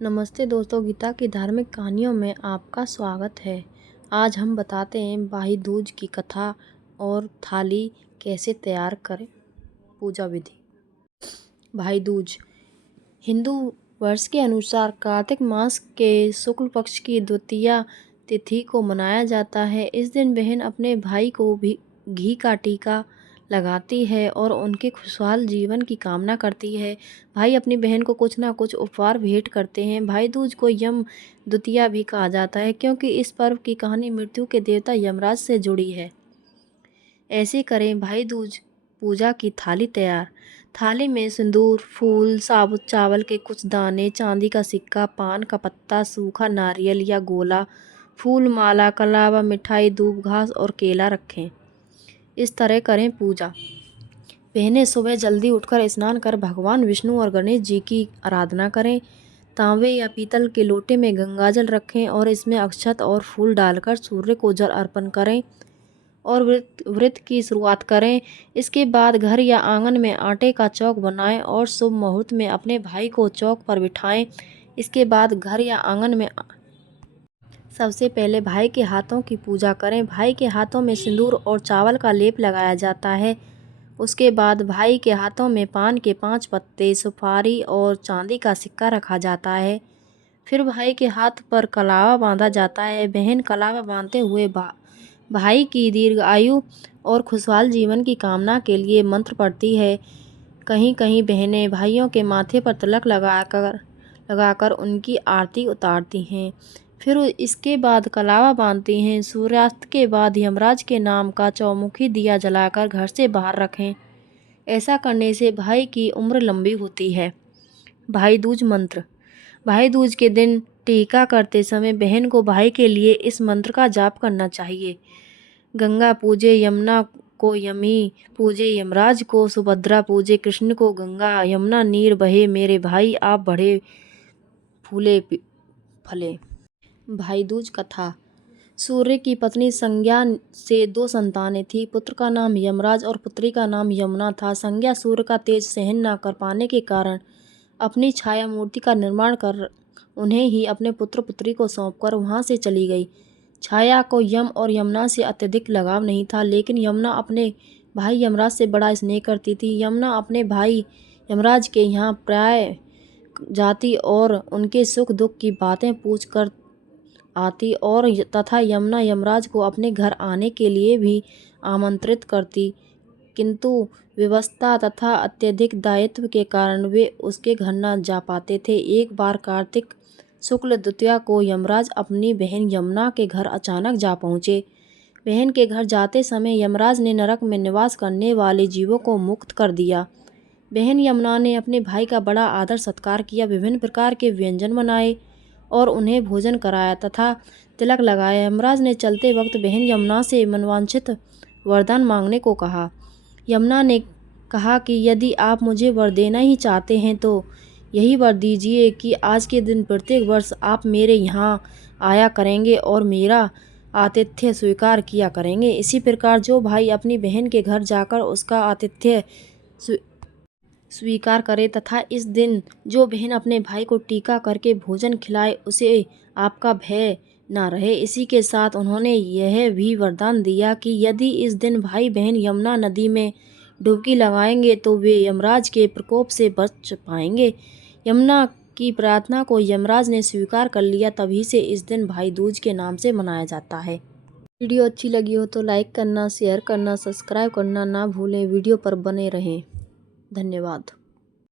नमस्ते दोस्तों, गीता की धार्मिक कहानियों में आपका स्वागत है। आज हम बताते हैं भाई दूज की कथा और थाली कैसे तैयार करें। पूजा विधि। भाई दूज हिंदू वर्ष के अनुसार कार्तिक मास के शुक्ल पक्ष की द्वितीया तिथि को मनाया जाता है। इस दिन बहन अपने भाई को भी घी का टीका लगाती है और उनके खुशहाल जीवन की कामना करती है। भाई अपनी बहन को कुछ ना कुछ उपहार भेंट करते हैं। भाई दूज को यम द्वितीया भी कहा जाता है क्योंकि इस पर्व की कहानी मृत्यु के देवता यमराज से जुड़ी है। ऐसे करें भाई दूज पूजा की थाली तैयार। थाली में सिंदूर, फूल, साबुत चावल के कुछ दाने, चांदी का सिक्का, पान का पत्ता, सूखा नारियल या गोला, फूल माला, कलावा, मिठाई, दूब घास और केला रखें। इस तरह करें पूजा। बहनें सुबह जल्दी उठकर स्नान कर भगवान विष्णु और गणेश जी की आराधना करें। तांबे या पीतल के लोटे में गंगाजल रखें और इसमें अक्षत और फूल डालकर सूर्य को जल अर्पण करें और व्रत की शुरुआत करें। इसके बाद घर या आंगन में आटे का चौक बनाएं और शुभ मुहूर्त में अपने भाई को चौक पर बिठाएं। इसके बाद घर या आंगन में सबसे पहले भाई के हाथों की पूजा करें। भाई के हाथों में सिंदूर और चावल का लेप लगाया जाता है। उसके बाद भाई के हाथों में पान के 5 पत्ते, सुपारी और चांदी का सिक्का रखा जाता है। फिर भाई के हाथ पर कलावा बांधा जाता है। बहन कलावा बांधते हुए भाई की दीर्घ आयु और खुशहाल जीवन की कामना के लिए मंत्र पढ़ती है। कहीं कहीं बहनें भाइयों के माथे पर तिलक लगाकर उनकी आरती उतारती हैं। फिर इसके बाद कलावा बांधती हैं। सूर्यास्त के बाद यमराज के नाम का चौमुखी दिया जलाकर घर से बाहर रखें। ऐसा करने से भाई की उम्र लंबी होती है। भाई दूज मंत्र। भाई दूज के दिन टीका करते समय बहन को भाई के लिए इस मंत्र का जाप करना चाहिए। गंगा पूजे यमुना को यमी, पूजे यमराज को सुभद्रा, पूजे कृष्ण को गंगा, यमुना नीर बहे, मेरे भाई आप बढ़े फूले फले। भाई दूज कथा। सूर्य की पत्नी संज्ञा से 2 संतानें थीं। पुत्र का नाम यमराज और पुत्री का नाम यमुना था। संज्ञा सूर्य का तेज सहन न कर पाने के कारण अपनी छाया मूर्ति का निर्माण कर उन्हें ही अपने पुत्र पुत्री को सौंपकर वहां से चली गई। छाया को यम और यमुना से अत्यधिक लगाव नहीं था, लेकिन यमुना अपने भाई यमराज से बड़ा स्नेह करती थी। यमुना अपने भाई यमराज के यहाँ प्राय जाती और उनके सुख दुख की बातें पूछ कर आती और तथा यमुना यमराज को अपने घर आने के लिए भी आमंत्रित करती, किंतु व्यवस्था तथा अत्यधिक दायित्व के कारण वे उसके घर न जा पाते थे। एक बार कार्तिक शुक्ल द्वितीया को यमराज अपनी बहन यमुना के घर अचानक जा पहुँचे। बहन के घर जाते समय यमराज ने नरक में निवास करने वाले जीवों को मुक्त कर दिया। बहन यमुना ने अपने भाई का बड़ा आदर सत्कार किया, विभिन्न प्रकार के व्यंजन बनाए और उन्हें भोजन कराया तथा तिलक लगाया। यमराज ने चलते वक्त बहन यमुना से मनवांछित वरदान मांगने को कहा। यमुना ने कहा कि यदि आप मुझे वर देना ही चाहते हैं तो यही वर दीजिए कि आज के दिन प्रत्येक वर्ष आप मेरे यहाँ आया करेंगे और मेरा आतिथ्य स्वीकार किया करेंगे। इसी प्रकार जो भाई अपनी बहन के घर जाकर उसका आतिथ्य स्वीकार करे तथा इस दिन जो बहन अपने भाई को टीका करके भोजन खिलाए उसे आपका भय ना रहे। इसी के साथ उन्होंने यह भी वरदान दिया कि यदि इस दिन भाई बहन यमुना नदी में डुबकी लगाएंगे तो वे यमराज के प्रकोप से बच पाएंगे। यमुना की प्रार्थना को यमराज ने स्वीकार कर लिया। तभी से इस दिन भाई दूज के नाम से मनाया जाता है। वीडियो अच्छी लगी हो तो लाइक करना, शेयर करना, सब्सक्राइब करना ना भूलें। वीडियो पर बने रहें। धन्यवाद।